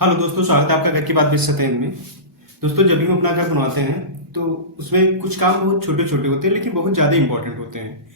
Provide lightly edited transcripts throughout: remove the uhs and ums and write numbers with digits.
Hello दोस्तों, स्वागत है आपका घर की बात विद सत्येंद्र में। दोस्तों, जब भी हम अपना घर बनवाते हैं तो उसमें कुछ काम बहुत छोटे छोटे होते हैं लेकिन बहुत ज़्यादा इंपॉर्टेंट होते हैं।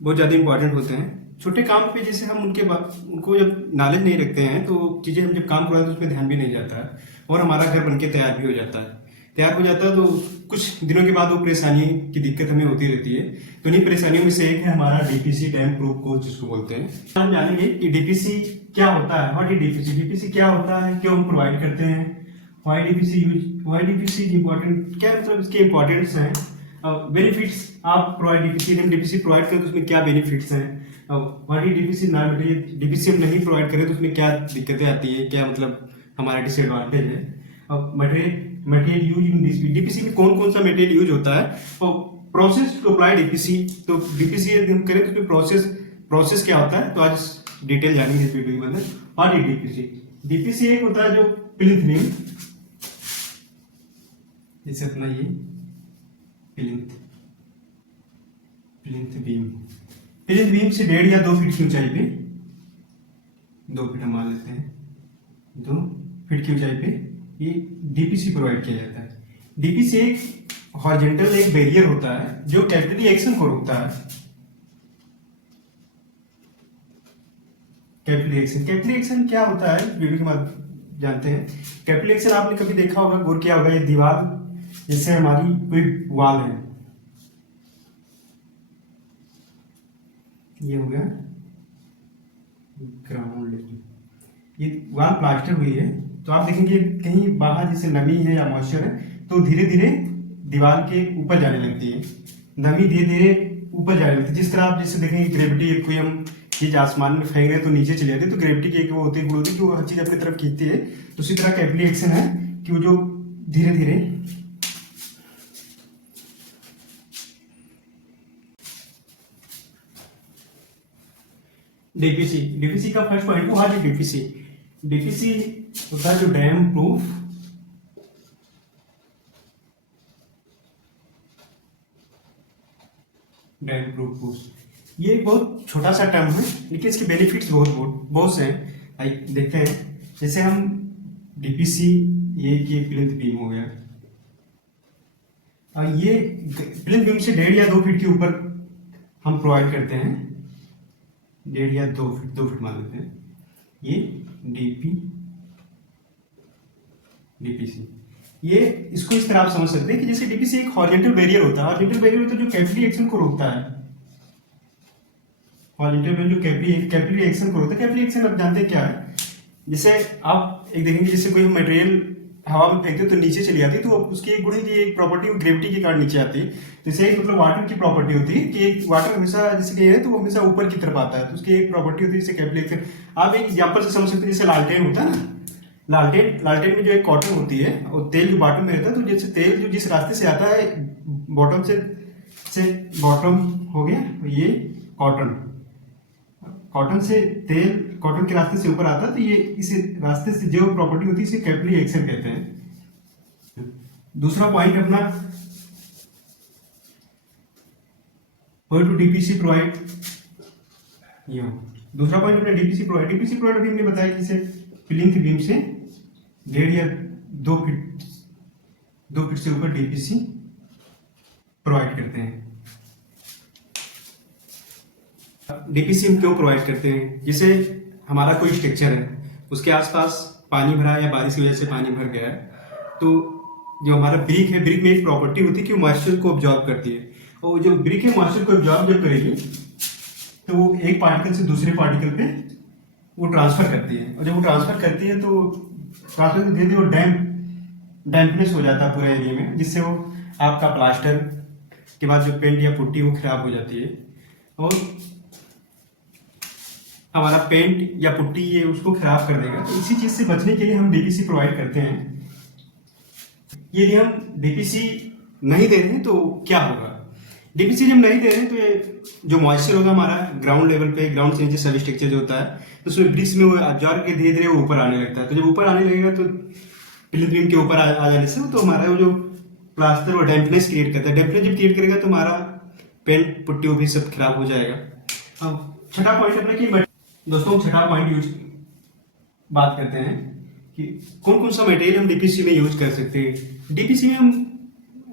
बहुत ज़्यादा इंपॉर्टेंट होते हैं छोटे काम पे। जैसे हम उनको जब नॉलेज नहीं रखते हैं तो चीज़ें हम जब काम करवाते हैं तो उसमें ध्यान भी नहीं जाता है और हमारा घर बन के तैयार भी हो जाता है। तैयार हो जाता है तो कुछ दिनों के बाद वो परेशानी की दिक्कत हमें होती रहती है। तो इन्हीं परेशानियों में से एक है हमारा डीपीसी डैम प्रूफ कोर्स जिसको बोलते हैं। हम जानेंगे कि डीपीसी क्या होता है। What is DPC? डीपीसी क्या होता है, क्यों हम प्रोवाइड करते हैं, why DPC use, why DPC is important, क्या मतलब इसके इंपॉर्टेंस हैं, बेनिफिट्स। आप प्रोवाइड डीपीसी हम डीपीसी प्रोवाइड करें तो उसमें क्या बेनिफिट्स हैं, what is DPC not, DPC हम नहीं प्रोवाइड करें तो उसमें क्या दिक्कतें आती है, क्या मतलब हमारा डिसएडवांटेज है। Material material use in DPC में कौन कौन सा मटेरियल यूज होता है और प्रोसेस टू अप्लाई डीपीसी। तो डीपीसी हम करें तो उसमें प्रोसेस क्या होता है, तो आज डिटेल जानेंगे इस वीडियो के अंदर। और ये डीपीसी डीपीसी एक होता है जो प्लिंथ बीम, जैसे अपना ये plinth plinth beam plinth beam से 1.5 या 2 फीट की ऊंचाई पे, 2 फीट हम मान लेते हैं, 2 फीट की ऊंचाई पे ये डीपीसी प्रोवाइड किया जाता है। डीपीसी एक हॉरिजॉन्टल एक बैरियर होता है जो कैपिलरी एक्शन को रोकता है। कैपिलरी एक्शन क्या होता है वीडियो के बाद जानते हैं। कैपिलरी एक्शन आपने कभी देखा होगा, गौर किया होगा, ये दीवार जिससे हमारी कोई वाल है, ये हो गया ग्राउंड लेवल, ये वाल प्लास्टर हुई है तो आप देखेंगे कहीं बाहर जैसे नमी है या मॉइस्चर है तो धीरे धीरे दीवार के ऊपर जाने लगती है, नमी धीरे धीरे ऊपर जाने लगती है। जिस तरह आप जैसे देखेंगे ग्रेविटी, कोई हम चीज आसमान में फेंक रहे हैं तो नीचे चली जाती है, तो ग्रेविटी की एक वो होती है, गुण होती है कि वो हर चीज अपनी तरफ खींचती है। तो उसी तरह कैपिलरी एक्शन है कि वो जो धीरे धीरे डीपीसी का फर्स्ट पॉइंट हुआ है डीपीसी होता है जो डैम प्रूफ ये एक बहुत छोटा सा टर्म है लेकिन इसके बेनिफिट्स बहुत बहुत बहुत से हैं। आइए देखते हैं। जैसे हम डीपीसी, ये प्लिंथ बीम हो गया और ये प्लिंथ बीम से 1.5 या 2 फीट के ऊपर हम प्रोवाइड करते हैं, 1.5 या 2 फीट मान लेते हैं। ये डीपीसी, ये इसको इस तरह आप समझ सकते हैं कि जैसे डीपीसी एक हॉरिजॉन्टल बैरियर होता है। हॉरिजॉन्टल बैरियर होता है जो कैपिलरी एक्शन को रोकता है। हॉरिजॉन्टल बैरियर जो कैपिलरी एक्शन को रोकता है। कैपिलरी एक्शन आप जानते हैं क्या है, जैसे आप एक देखेंगे जैसे कोई मटेरियल हवा में फेंकते हो तो नीचे चली जाती है, तो उसकी एक गुण की एक प्रॉपर्टी ग्रेविटी के कारण नीचे आती है। जैसे एक मतलब वाटर की प्रॉपर्टी होती है कि एक वाटर हमेशा जैसे कि है तो वो हमेशा ऊपर की तरफ आता है, तो उसकी एक प्रॉपर्टी होती है जैसे कैपिलरी एक्शन। आप एक एग्जांपल से समझ सकते हैं, जैसे लालटेन होता है ना, लालटेन में जो एक कॉटन होती है और तेल जो बॉटम में रहता है, तो जैसे तेल जो जिस रास्ते से आता है बॉटम से बॉटम हो गया, ये कॉटन से तेल कॉटन के रास्ते से ऊपर आता है, तो ये इस रास्ते से जो प्रॉपर्टी होती है इसे कैपिलरी एक्शन कहते हैं। दूसरा पॉइंट अपना टू डीपीसी प्रोवाइड, ये दूसरा पॉइंट अपना डीपीसी प्रोवाइड अभी हमने बताया कि इसे प्लिंथ बीम से 1.5 या 2 फीट से ऊपर डीपीसी प्रोवाइड करते हैं। डीपीसी हम क्यों प्रोवाइड करते हैं? जैसे हमारा कोई स्ट्रक्चर है, उसके आसपास पानी भरा या बारिश की वजह से पानी भर गया है, तो जो हमारा ब्रिक है, ब्रिक में एक प्रॉपर्टी होती है कि वो मॉइस्चर को ऑब्जॉर्ब करती है, और जो ब्रिक है मॉइस्चर को ऑब्जॉर्ब जब करेगी तो वो एक पार्टिकल से दूसरे पार्टिकल पे वो ट्रांसफर करती है, और जब वो ट्रांसफर करती है तो ट्रांसफर धीरे धीरे वो डैम्पनेस हो जाता है पूरे एरिया में, जिससे वो आपका प्लास्टर के बाद जो पेंट या पुट्टी वो खराब हो जाती है, और हमारा पेंट या पुट्टी ये उसको खराब कर देगा। तो इसी चीज से बचने के लिए हम डीपीसी प्रोवाइड करते हैं। यदि हम डीपीसी नहीं दे रहे हैं तो क्या होगा? डीपीसी जब नहीं दे रहे हैं तो ये जो मॉइस्चर होगा हमारा ग्राउंड लेवल पे, ग्राउंड से नीचे सब स्ट्रक्चर जो होता है, तो उसमें ब्रिक्स में वो अब्जॉर्ब के धीरे धीरे वो ऊपर आने लगता है। तो जब ऊपर आने लगेगा तो प्लिंथ बीम के ऊपर आ जाने से तो हमारा वो जो प्लास्टर वो डैम्पनेस क्रिएट करता है। डैम्पनेस जब क्रिएट करेगा तो हमारा पेंट पुट्टी वो भी सब खराब हो जाएगा। अब छठा पॉइंट अपना कि दोस्तों, छठा पॉइंट बात करते हैं कि कौन कौन सा मटेरियल हम डीपीसी में यूज कर सकते हैं। डीपीसी में हम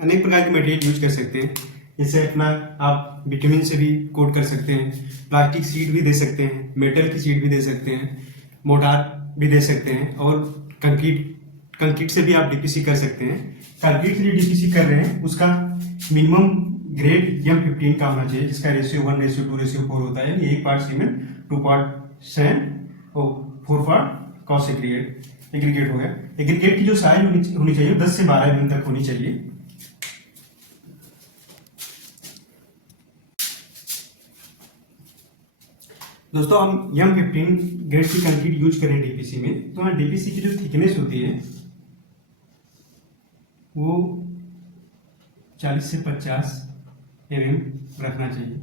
अनेक प्रकार के मटेरियल यूज कर सकते हैं, जैसे अपना आप विटामिन से भी कोट कर सकते हैं, प्लास्टिक शीट भी दे सकते हैं, मेटल की शीट भी दे सकते हैं, मोटार भी दे सकते हैं, और कंक्रीट से भी आप डीपीसी कर सकते हैं। कंक्रीट से जो डीपीसी कर रहे हैं उसका मिनिमम ग्रेड M15 का होना चाहिए, जिसका रेशियो 1:2:4 होता है, यानी 1 पार्ट सीमेंट, 2 पार्ट सैंड और 4 पार्ट क्रॉस एग्रीगेट हो गया। एग्रीगेट की जो साइज होनी चाहिए 10 से 12 mm तक होनी चाहिए। दोस्तों हम M15 ग्रेड की कंक्रीट यूज करें डीपीसी में, तो हाँ डीपीसी की जो थिकनेस होती है वो 40 से 50 mm रखना चाहिए।